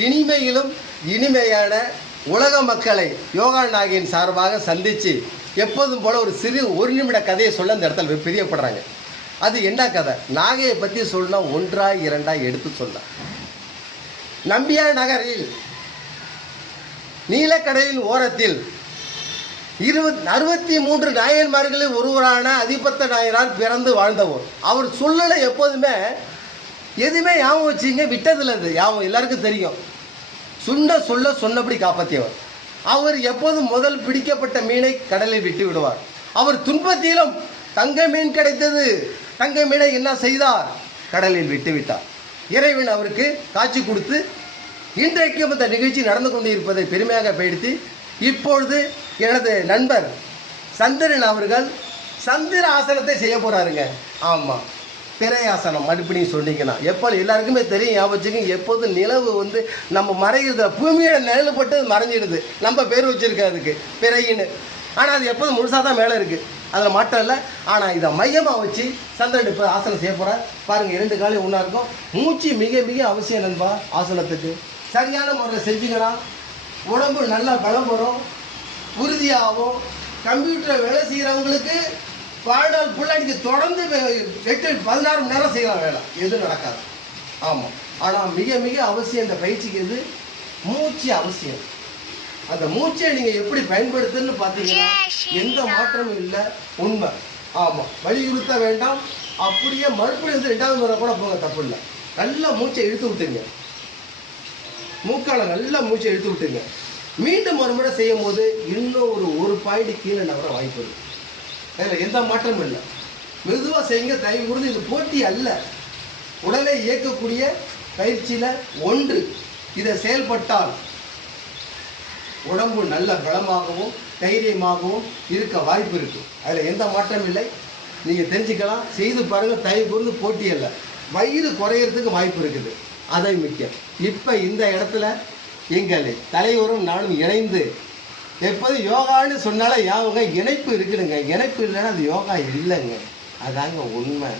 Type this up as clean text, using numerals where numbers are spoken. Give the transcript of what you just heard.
இனிமையிலும் இனிமையான உலக மக்களை யோகா நாகியின் சார்பாக சந்தித்து எப்போதும் போல ஒரு சிறு 1 நிமிட கதையை சொல்ல அந்த இடத்துல பிரியப்படுறாங்க. அது என்ன கதை? நாகையை பற்றி சொல்லணும், 1 2 எடுத்து சொல்ல. நம்பியார் நகரில் நீலக்கடலின் ஓரத்தில் 63 நாயன்மார்களில் ஒருவரான அதிபத்த நாயனார் பிறந்து வாழ்ந்தவர். அவர் சொல்லலை எப்போதுமே எதுவுமே ஞாபகம் வச்சுங்க விட்டதில்லை. அது ஞாபகம் எல்லாருக்கும் தெரியும். சொன்னபடி காப்பாற்றியவர். அவர் எப்போதும் முதல் பிடிக்கப்பட்ட மீனை கடலில் விட்டு விடுவார். அவர் துன்பத்திலும் தங்க மீன் கிடைத்தது. தங்க மீனை என்ன செய்தார்? கடலில் விட்டு விட்டார். இறைவன் அவருக்கு காட்சி கொடுத்து இன்றைக்கும் இந்த நிகழ்ச்சி நடந்து கொண்டு இருப்பதை பெருமையாக பயன்படுத்தி இப்பொழுது எனது நண்பர் சந்திரன் அவர்கள் சந்திர ஆசனத்தை செய்ய போகிறாருங்க. ஆமாம், பிறையாசனம் மறுபடியும் சொன்னீங்கன்னா எப்போ எல்லாருக்குமே தெரியும். ஞாபகம் எப்போது நிலவு நம்ம மறைகிறது, பூமியோட நிழல் பட்டு மறைஞ்சிடுது. நம்ம பேர் வச்சுருக்க அதுக்கு பிறையின்னு. ஆனால் அது எப்போதும் முழுசாக தான் மேலே இருக்குது, அதில் மாற்றம் இல்லை. ஆனால் இதை மையமாக வச்சு சந்திரன் இப்போ ஆசனம் செய்ய போகிறார். பாருங்கள், 2 காலையும் ஒன்றா இருக்கும். மூச்சு மிக மிக அவசியம் நண்பா. ஆசனத்துக்கு சரியான முறையில் செஞ்சீங்கன்னா உடம்பு நல்லா பலம் வரும், உறுதியாகும். கம்ப்யூட்டர் வேலை செய்கிறவங்களுக்கு வாழ்நாள் ஃபுல்லாக தொடர்ந்து 8-16 மணி நேரம் செய்யலாம் வேலை, எதுவும் நடக்காது. ஆமாம், ஆனால் மிக மிக அவசியம் இந்த பயிற்சிக்கு எது? மூச்சு அவசியம். அந்த மூச்சை நீங்கள் எப்படி பயன்படுத்துன்னு பார்த்தீங்கன்னா எந்த மாற்றமும் இல்லை. உண்மை. ஆமாம், வலியுறுத்த வேண்டாம். அப்படியே மறுபடியும் 2வது முறை கூட போங்க, தப்பு இல்லை. நல்லா மூச்சை இழுத்து விட்டுங்க. மூக்கால நல்லா மூச்சை இழுத்து விட்டுங்க. மீண்டும் ஒரு முறை செய்யும் போது இன்னும் ஒரு பாயிண்ட் கீழே நகர வாய்ப்பு இருக்குது. அதில் எந்த மாற்றமும் இல்லை. மெதுவாக செய்யுங்க, தயவு கூர்ந்து. இது போட்டி அல்ல, உடலை இயக்கக்கூடிய பயிற்சியில் ஒன்று. இதை செயல்பட்டால் உடம்பு நல்ல பலமாகவும் தைரியமாகவும் இருக்க வாய்ப்பு இருக்குது. அதில் எந்த மாற்றமும் இல்லை. நீங்கள் தெரிஞ்சுக்கலாம், செய்து பாருங்கள். தயவு கூர்ந்து போட்டி அல்ல, வயிறு குறையிறதுக்கு வாய்ப்பு இருக்குது. அதை முக்கியம். இப்போ இந்த இடத்துல எங்கள் தலைவரும் நானும் இணைந்து எப்போதும் யோகான்னு சொன்னாலே யாவங்க இணைப்பு இருக்குதுங்க. இணைப்பு இல்லைன்னா அது யோகா இல்லைங்க. அதாங்க உண்மை.